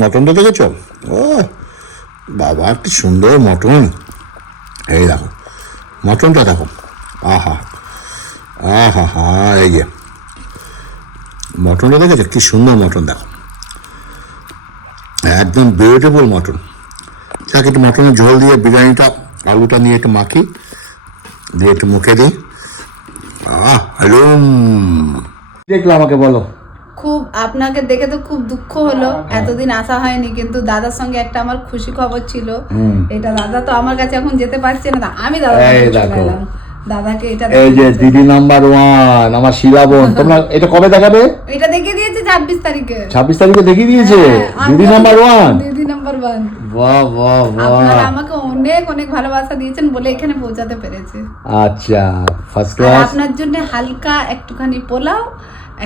মটনটা দেখেছো? ও বাবা, কি সুন্দর মটন! এই দেখো মটনটা, দেখো। আহা আহা হা, এই যে মটনটা দেখেছো? কি সুন্দর মটন, দেখো, একদম বিউটিফুল মটন। যাক, একটু মটনের ঝোল দিয়ে বিরিয়ানিটা, আলুটা নিয়ে একটু মাখি, দিয়ে একটু মুখে দিই। হ্যালো, দেখলে আমাকে বলো। খুব আপনাকে দেখে তো খুব দুঃখ হলো, এতদিন আসা হয়নি, কিন্তু দাদার সঙ্গে একটা আমার খুশি খবর ছিল। এটা দাদা তো আমার কাছে এখন যেতে পারছে না, আমি দাদা দাদাকে এটা এই যে দিদি নাম্বার 1 আমার শিলা বোন। তোমরা এটা কবে দেখাবে? এটা দেখিয়ে দিয়েছে 26 তারিখে। 26 তারিখে দেখিয়ে দিয়েছে দিদি নাম্বার 1। দিদি নাম্বার 1। বাহ বাহ বাহ, আপনারা আমাকে অনেক অনেক ভালোবাসা দিয়েছেন বলে এখানে পৌঁছাতে পেরেছে। আচ্ছা, ফার্স্ট আর ক্লাস। আপনার জন্য হালকা একটুখানি পোলাও,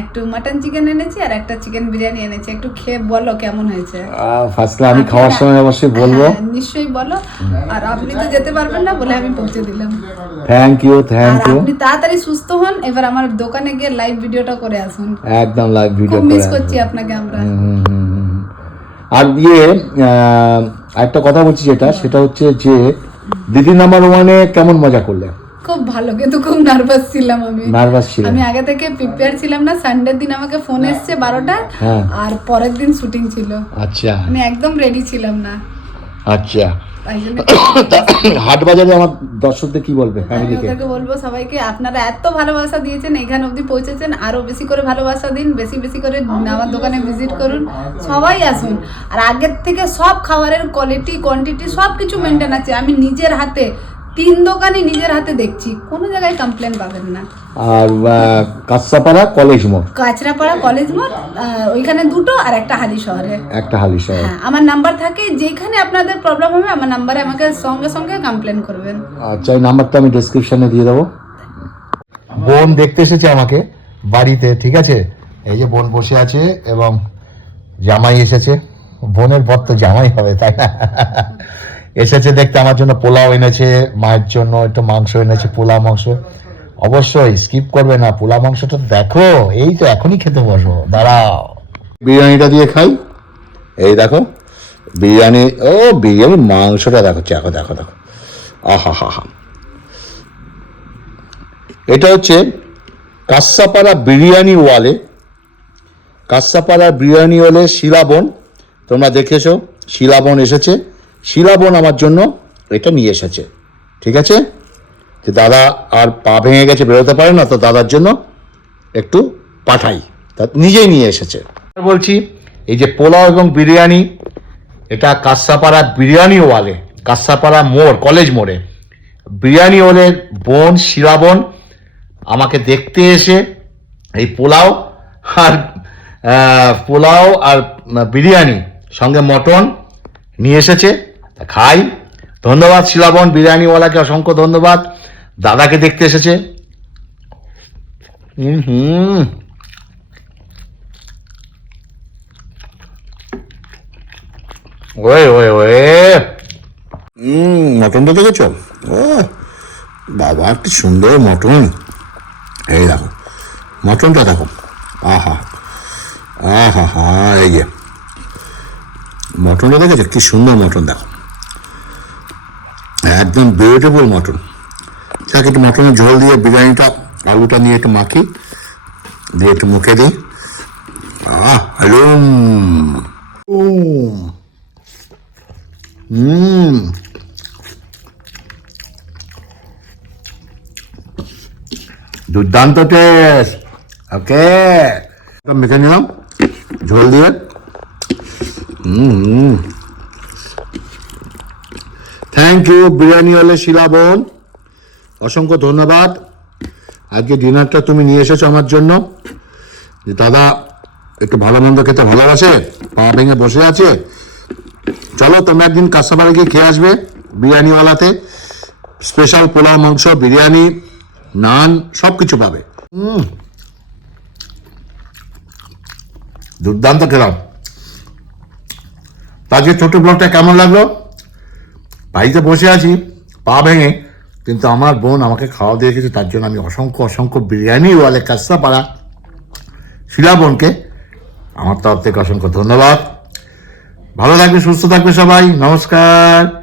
একটু মাটন চিকেন এনেছি, আর একটা চিকেন বিরিয়ানি এনেছি। একটু খেয়ে বলো কেমন হয়েছে। First class. আমি খাওয়ার সময় অবশ্যই বলবো। নিশ্চয়ই বলো। আর আপনি তো যেতে পারবেন না বলে আমি পৌঁছে দিলাম। Thank you, thank you. আপনি তাড়াতাড়ি সুস্থ হন, এবার আমার দোকানে গিয়ে লাইভ ভিডিওটা করে আসুন। একদম লাইভ ভিডিও খুব করে মিস করছি আপনাকে আমরা। আর একটা কথা বলছি, সেটা হচ্ছে যে দিদি নাম্বার 1-এ কেমন মজা করলে? খুব ভালো, কিন্তু খুব নার্ভাস ছিলাম আমি। নার্ভাস ছিল? আমি আগে থেকে প্রিপেয়ার ছিলাম না। সানডে দিন আমাকে ফোন এসেছে 12টা, আর পরের দিন শুটিং ছিল। আচ্ছা, আমি একদম রেডি ছিলাম না। আচ্ছা, তাই জন্য হাট বাজারে আমার দর্শকদের কি বলবে? ফ্যামিলিকে ওদেরকে বলবো, সবাইকে আপনারা এত ভালোবাসা দিয়েছেন, এখানে অবধি পৌঁছেছেন, আরো বেশি করে ভালোবাসা দিন, বেশি বেশি করে আমার দোকানে ভিজিট করুন, সবাই আসুন। আর আগের থেকে সব খাবারের কোয়ালিটি কোয়ান্টিটি সব কিছু মেনটেন আছে। আমি নিজের হাতে 3 দোকানে নিজের হাতে দেখছি, কোনো জায়গায় কমপ্লেন পাবেন না। আর কাঁচাপাড়া কলেজ মোড়, কাঁচরাপাড়া কলেজ মোড়, ওইখানে 2টো, আর একটা হালি শহরে একটা হালি শহর। হ্যাঁ, আমার নাম্বার থাকে, যেখানে আপনাদের প্রবলেম হবে আমার নাম্বারে আমাকে সঙ্গে সঙ্গে কমপ্লেন করবেন। আচ্ছা, এই নাম্বারটা আমি ডেসক্রিপশনে দিয়ে দেবো। বোন দেখতে এসেছে আমাকে বাড়িতে, ঠিক আছে? এই যে বোন বসে আছে এবং জামাই এসেছে। বোনের বর তো জামাই হবে, তাই না? এসেছে দেখতে, আমার জন্য পোলাও এনেছে, মায়ের জন্য একটু মাংস এনেছে, পোলাও মাংস। অবশ্যই স্কিপ করবে না, পোলাও মাংসটা দেখো, এই তো এখনই খেতে বসো, দাঁড়াও। বিরিয়ানিটা দিয়ে খাই। এই দেখো বিরিয়ানি, ও বিরিয়ানি মাংসটা দেখো, দেখো দেখো দেখো, আহা হা হা। এটা হচ্ছে কাঁচাপাড়া বিরিয়ানি ওয়ালে, কাঁচাপাড়া বিরিয়ানি ওয়ালে শিলাবন। তোমরা দেখেছো, শিলাবন এসেছে। শিলাবন আমার জন্য এটা নিয়ে এসেছে, ঠিক আছে? যে দাদা আর পা ভেঙে গেছে, বেরোতে পারে না, তো দাদার জন্য একটু পাঠাই, তা নিজেই নিয়ে এসেছে। বলছি, এই যে পোলাও এবং বিরিয়ানি, এটা কাঁচাপাড়া বিরিয়ানি ওয়ালে, কাঁচাপাড়া মোড়, কলেজ মোড়ে বিরিয়ানি ওয়ালের বোন শিলাবন আমাকে দেখতে এসে এই পোলাও আর বিরিয়ানি সঙ্গে মটন নিয়ে এসেছে। তা খাই। ধন্যবাদ শিলাবন, বিরিয়ানিওয়ালাকে অসংখ্য ধন্যবাদ। দাদাকে দেখতে এসেছে। ওয়ে ওয়ে ওয়ে, মটনটা দেখেছো? ও বাবা, কি সুন্দর মটন! এই দেখো মটনটা, দেখো, আহা আহা হা, এই যে মটনটা দেখেছো? কি সুন্দর মটন, দেখো, একদম বিউটিফুল মটন। যাক, একটু মটনের ঝোল দিয়ে বিরিয়ানিটা, আলুটা নিয়ে একটু মাখি, দিয়ে একটু মুখে দিই। হ্যালো, দুর্দান্ত টেস্ট। ওকে, মেখে নিলাম ঝোল দিয়ে। থ্যাংক ইউ বিরিয়ানিওয়ালা শিলাবন, অসংখ্য ধন্যবাদ। আজকে ডিনারটা তুমি নিয়ে এসেছো আমার জন্য। যে দাদা একটু ভালো মন্দ খেতে ভালোবাসে, পা ভেঙে বসে আছে। চলো, তোমরা একদিন কাঁচাপাড়া গিয়ে খেয়ে আসবে বিরিয়ানিওয়ালাতে। স্পেশাল পোলাও মাংস, বিরিয়ানি, নান সব কিছু পাবে। দুর্দান্ত খেলাম। আজকে ছোট ব্লগটা কেমন লাগলো? বাড়িতে বসে আছি পা ভেঙে, কিন্তু আমার বোন আমাকে খাওয়া দিয়ে গেছে, তার জন্য আমি অসংখ্য অসংখ্য বিরিয়ানিওয়ালা কাঁচাপাড়া শিলা বোনকে আমার তরফ থেকে অসংখ্য ধন্যবাদ। ভালো থাকবে, সুস্থ থাকবে সবাই। নমস্কার।